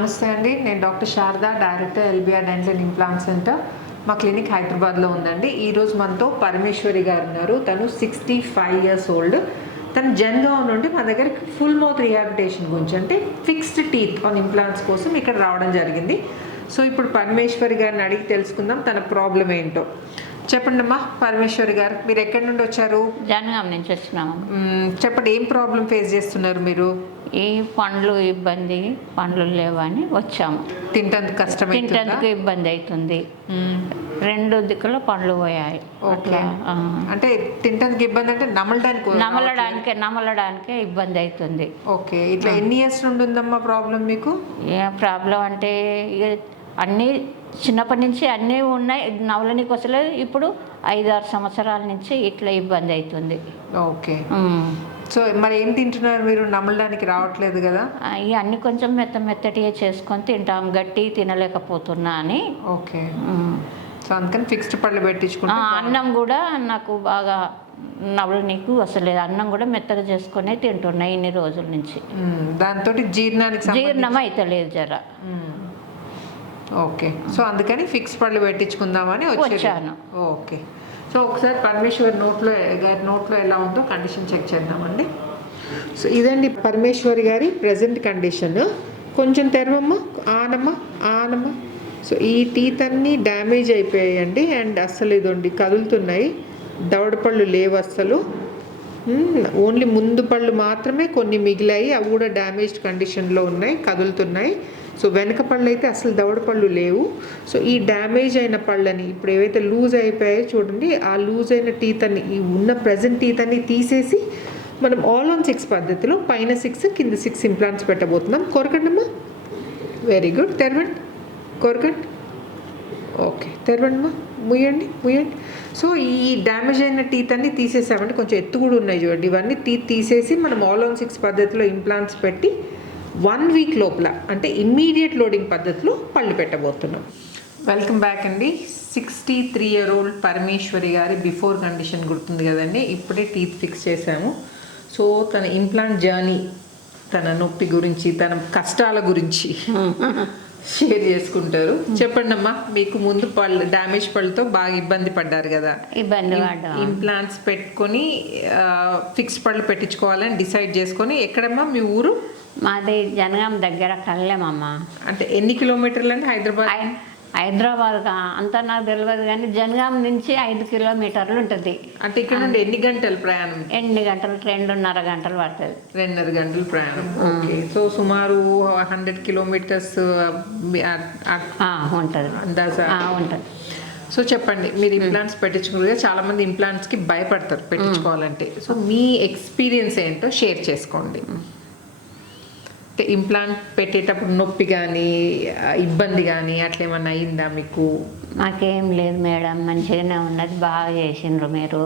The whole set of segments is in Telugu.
నమస్తే అండి, నేను doctor Sharada, director LBR dental and implant centre. మా క్లినిక్ హైదరాబాద్లో ఉందండి. ఈరోజు మనతో పరమేశ్వరి గారు ఉన్నారు. తను 65 years ఓల్డ్. తను జనగాం నుండి మన దగ్గరికి ఫుల్ మౌత్ రిహాబిలిటేషన్ గురించి, అంటే ఫిక్స్డ్ టీత్ ఆన్ ఇంప్లాంట్స్ కోసం ఇక్కడ రావడం జరిగింది. సో ఇప్పుడు పరమేశ్వరి గారిని అడిగి తెలుసుకుందాం తన ప్రాబ్లం ఏంటో. చెప్పండి అమ్మా పరమేశ్వరి గారు, మీరు ఎక్కడి నుండి వచ్చారు? జనగాం నుంచి వచ్చినాము. చెప్పండి, ఏం ప్రాబ్లం ఫేస్ చేస్తున్నారు మీరు? ఈ పండ్లు ఇబ్బంది, పండ్లు లేవని వచ్చాము. తింటందుకు కష్టం, తింటందుకు ఇబ్బంది అవుతుంది. 2 దిక్కుల పండ్లు పోయాయి. ఓకే, అంటే తింటందుకు ఇబ్బంది అంటే నమలడానికే ఇబ్బంది అవుతుంది. ఓకే, ఇట్లా ఎన్ని ఇయర్స్ నుండి ఉందమ్మా ప్రాబ్లం మీకు? ఏ ప్రాబ్లం అంటే ఇక అన్నీ చిన్నప్పటి నుంచి అన్నీ ఉన్నాయి, నవలనికి వస్తలేదు. ఇప్పుడు 5-6 సంవత్సరాల నుంచి ఇట్లా ఇబ్బంది అవుతుంది. ఓకే, సో మరి ఏం తింటున్నారు మీరు? నమలడానికి రావట్లేదు కదా? ఇక అన్ని కొంచెం మెత్తటిగా చేసుకొని తింటాం, గట్టి తినలేకపోతున్నా అని. ఓకే, సో అందుకని ఫిక్స్డ్ పళ్ళు పెట్టించుకుంటా. అన్నం కూడా నాకు బాగా నవలనీకు వస్తలేదు, అన్నం కూడా మెత్తగా చేసుకునే తింటున్నా ఇన్ని రోజుల నుంచి. దాంతో జీర్ణం అవుతలేదు జర. ఓకే, సో అందుకని ఫిక్స్ పళ్ళు పెట్టించుకుందామని వచ్చాను. ఓకే, సో ఒకసారి పరమేశ్వరి నోట్లో ఎలా ఉందో కండిషన్ చెక్ చేద్దామండి. సో ఇదండి పరమేశ్వరి గారి ప్రజెంట్ కండిషన్. కొంచెం తెరవమ్మా, ఆనమ్మా. సో ఈ టీత్ అన్నీ డ్యామేజ్ అయిపోయాయండి, అండ్ అస్సలు ఇదండి కదులుతున్నాయి. దవడ పళ్ళు లేవు అస్సలు, ఓన్లీ ముందు పళ్ళు మాత్రమే కొన్ని మిగిలాయి, అవి కూడా డ్యామేజ్డ్ కండిషన్లో ఉన్నాయి, కదులుతున్నాయి. సో వెనక పళ్ళు అయితే అసలు దవడ పళ్ళు లేవు. సో ఈ డ్యామేజ్ అయిన పళ్ళని ఇప్పుడు ఏవైతే లూజ్ అయిపోయాయో చూడండి, ఆ లూజ్ అయిన టీత్ అన్ని, ఈ ఉన్న ప్రజెంట్ టీత్ అన్ని తీసేసి మనం ఆల్ ఆన్ 6 పద్ధతిలో పైన 6 కింద 6 ఇంప్లాంట్స్ పెట్టబోతున్నాం. కొరకండి అమ్మా, వెరీ గుడ్. తెరవండి, కొరకండి. ఓకే, తెరవండి అమ్మా, ముయ్యండి. సో ఈ డ్యామేజ్ అయిన టీత్ అన్ని తీసేసామంటే కొంచెం ఎత్తు కూడా ఉన్నాయి చూడండి, ఇవన్నీ టీత్ తీసేసి మనం ఆల్ ఆన్ 6 పద్ధతిలో ఇంప్లాంట్స్ పెట్టి 1 వీక్ లోపల, అంటే ఇమ్మీడియట్ లోడింగ్ పద్ధతిలో పళ్ళు పెట్టబోతున్నాం. వెల్కమ్ బ్యాక్ అండి. 63 year old పరమేశ్వరి గారి బిఫోర్ కండిషన్ గుర్తుంది కదండి. ఇప్పుడే టీత్ ఫిక్స్ చేశాము. సో తన ఇంప్లాంట్ జర్నీ, తన నొప్పి గురించి, తన కష్టాల గురించి షేర్ చేసుకుంటారు. చెప్పండి అమ్మా, మీకు ముందు పళ్ళు డ్యామేజ్ పళ్ళతో బాగా ఇబ్బంది పడ్డారు కదా? ఇంప్లాంట్స్ పెట్టుకొని ఫిక్స్ పళ్ళు పెట్టించుకోవాలని డిసైడ్ చేసుకొని, ఎక్కడమ్మా మీ ఊరు? మాది జనగాం దగ్గర కళ్ళేమమ్మ. అంటే ఎన్ని కిలోమీటర్లు అండి? హైదరాబాద్ అంతా నాకు తెలియదు, కానీ జనగాం నుంచి 5 కిలోమీటర్లు ఉంటుంది. అంటే ఇక్కడ నుండి ఎన్ని గంటలు ప్రయాణం? 2 గంటలు, 2.5 గంటలు పడుతుంది. 2.5 గంటలు ప్రయాణం. ఓకే, సో సుమారు 100 కిలోమీటర్స్ ఉంటుంది. ఉంటుంది. సో చెప్పండి, మీరు ఇంప్లాంట్స్ పెట్టించుకున్నారు. చాలా మంది ఇంప్లాంట్స్కి భయపడతారు పెట్టించుకోవాలంటే. సో మీ ఎక్స్పీరియన్స్ ఏంటో షేర్ చేసుకోండి. ఇంప్లాంట్ పెట్టేటప్పుడు నొప్పి కానీ ఇబ్బంది కానీ అట్లా ఏమన్నా అయిందా మీకు? మాకేం లేదు మేడం, మంచిగానే ఉన్నది, బాగా చేసిండ్రు మీరు.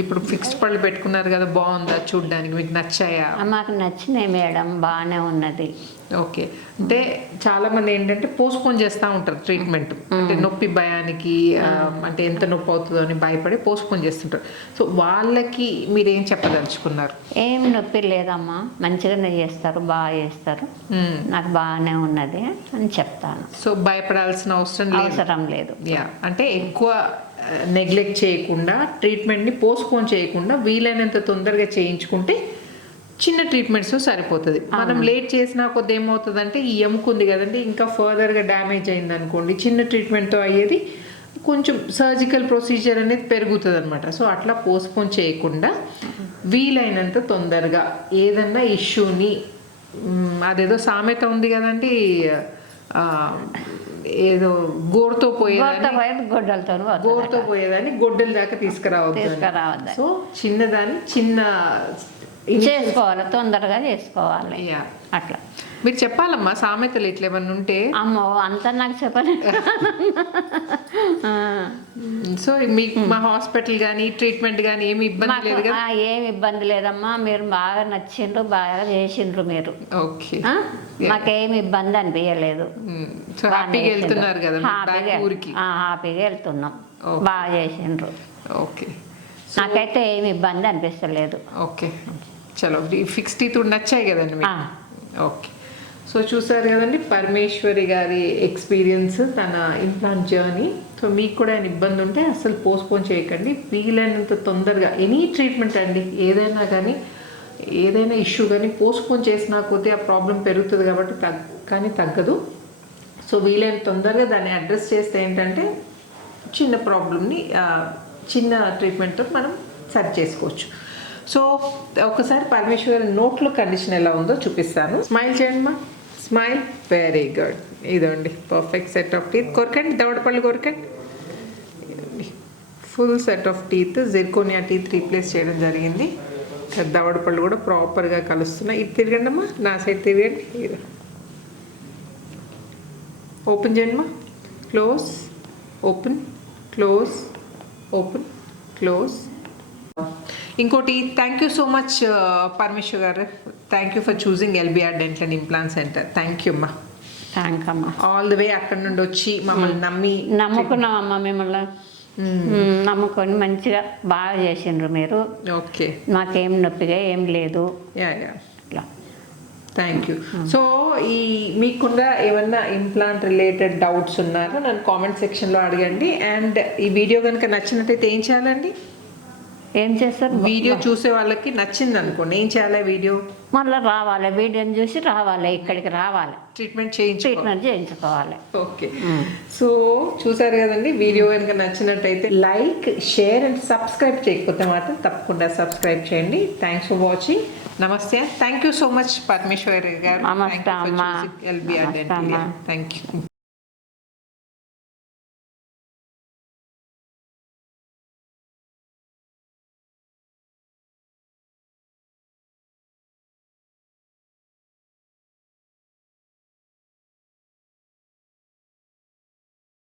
ఇప్పుడు ఫిక్స్డ్ పళ్ళు పెట్టుకున్నారు కదా, బాగుందా చూడడానికి? మీకు నచ్చాయా? మాకు నచ్చినాయి మేడం, బాగానే ఉన్నది. ఓకే, అంటే చాలా మంది ఏంటంటే పోస్ట్పోన్ చేస్తూ ఉంటారు ట్రీట్మెంట్, అంటే నొప్పి భయానికి, అంటే ఎంత నొప్పి అవుతుందో అని భయపడి పోస్ట్పోన్ చేస్తుంటారు. సో వాళ్ళకి మీరేం చెప్పదలుచుకున్నారు? ఏం నొప్పి లేదమ్మా, మంచిగానే చేస్తారు, బాగా చేస్తారు, నాకు బాగానే ఉన్నది అని చెప్తాను. సో భయపడాల్సిన అవసరం లేదు. అంటే ఎక్కువ నెగ్లెక్ట్ చేయకుండా, ట్రీట్మెంట్ని పోస్ట్పోన్ చేయకుండా వీలైనంత తొందరగా చేయించుకుంటే చిన్న ట్రీట్మెంట్స్ సరిపోతుంది. మనం లేట్ చేసినా కొద్ది ఏమవుతుందంటే, ఈ ఎముక ఉంది కదండి, ఇంకా ఫర్దర్గా డ్యామేజ్ అయింది అనుకోండి, చిన్న ట్రీట్మెంట్తో అయ్యేది కొంచెం సర్జికల్ ప్రొసీజర్ అనేది పెరుగుతుంది అనమాట. సో అట్లా పోస్ట్పోన్ చేయకుండా వీలైనంత తొందరగా ఏదన్నా ఇష్యూని, అదేదో సామెత ఉంది కదండి, ఏదో గోరుతో పోయేదాన్ని గొడ్డల దాకా తీసుకురావద్దు. సో చిన్నదాన్ని చేసుకోవాలి, తొందరగా చేసుకోవాలి. అట్లా మీరు చెప్పాలమ్మా సామెతలు ఇట్లా ఏమన్నా ఉంటే. అమ్మో, అంతా నాకు చెప్పలేదు. సో మీకు మా హాస్పిటల్ కానీ ట్రీట్మెంట్ కానీ ఏమి ఇబ్బంది లేదు కదా? ఏమి ఇబ్బంది లేదమ్మా, మీరు బాగా నచ్చిండ్రు, బాగా చేసిండ్రు మీరు. ఓకే, మాకేమి ఇబ్బంది అనిపించలేదు. హ్యాపీగా వెళ్తున్నారు కదా ఊరికి? హ్యాపీగా వెళ్తున్నాం, బాగా చేసిండ్రు. ఓకే, నాకైతే ఏమి ఇబ్బంది అనిపిస్తలేదు. ఓకే, చలో. ఫిక్స్ టీత్ నచ్చాయి కదండి మీకు? ఓకే, సో చూసారు కదండి పరమేశ్వరి గారి ఎక్స్పీరియన్స్, తన ఇంప్లాంట్ జర్నీ. సో మీకు కూడా ఏమైనా ఇబ్బంది ఉంటే అసలు పోస్ట్పోన్ చేయకండి, వీలైనంత తొందరగా ఎనీ ట్రీట్మెంట్ అండి, ఏదైనా కానీ ఏదైనా ఇష్యూ కానీ పోస్ట్పోన్ చేసినా కొద్దీ ఆ ప్రాబ్లం పెరుగుతుంది కాబట్టి కానీ తగ్గదు. సో వీలైనంత తొందరగా దాన్ని అడ్రస్ చేస్తే ఏంటంటే చిన్న ప్రాబ్లమ్ని చిన్న ట్రీట్మెంట్తో మనం సరి చేసుకోవచ్చు. సో ఒకసారి పరమేశ్వరి నోట్లో కండిషన్ ఎలా ఉందో చూపిస్తాను. స్మైల్ చేయండి మా, స్మైల్, వెరీ గుడ్. ఇదండి పర్ఫెక్ట్ సెట్ ఆఫ్ టీత్. కొరకండి, దవడపళ్ళు కొరకండి. Full set of teeth, zirconia teeth replace చేయడం జరిగింది. దవడపళ్ళు కూడా ప్రాపర్గా కలుస్తున్నాయి. ఇది తిరగండి అమ్మా, నా సైడ్ తిరగండి. ఇది ఓపెన్ చేయండి అమ్మా, close, open, close, open, close. ఇంకోటి, thank you so much Parameshwar garu, thank you for choosing LBR dental and implant centre. Thank you అమ్మా. థ్యాంక్ అమ్మా. ఆల్ ది వే అక్కడ నుండి వచ్చి మమ్మల్ని నమ్ముకున్నామమ్మా, మిమ్మల్ని నమ్ముకొని మంచిగా బాగా చేసిండ్రు మీరు. ఓకే, మాకేం నొప్పిగా ఏం లేదు. యా యా, ఇట్లా థ్యాంక్ యూ. సో మీకుండా ఏమన్నా ఇంప్లాంట్ రిలేటెడ్ డౌట్స్ ఉన్నారో నన్ను కామెంట్ సెక్షన్లో అడగండి. అండ్ ఈ వీడియో కనుక నచ్చినట్టయితే ఏం చేయాలండి? ఏం చేస్తారు? వీడియో చూసే వాళ్ళకి నచ్చింది అనుకోండి, ఏం చేయాలి? వీడియో మళ్ళీ రావాలి, వీడియోని చూసి రావాలి, ఇక్కడికి రావాలి, ట్రీట్మెంట్ చేయించుకోవాలి. ఓకే, సో చూసారు కదండి. వీడియో కనుక నచ్చినట్టయితే లైక్, షేర్ అండ్ సబ్స్క్రైబ్ చేయకపోతే మాత్రం తప్పకుండా సబ్స్క్రైబ్ చేయండి. Thanks for watching. నమస్తే. Thank you so much Parameshwari garu. నమస్తే అమ్మా. LBR dental. Thank you.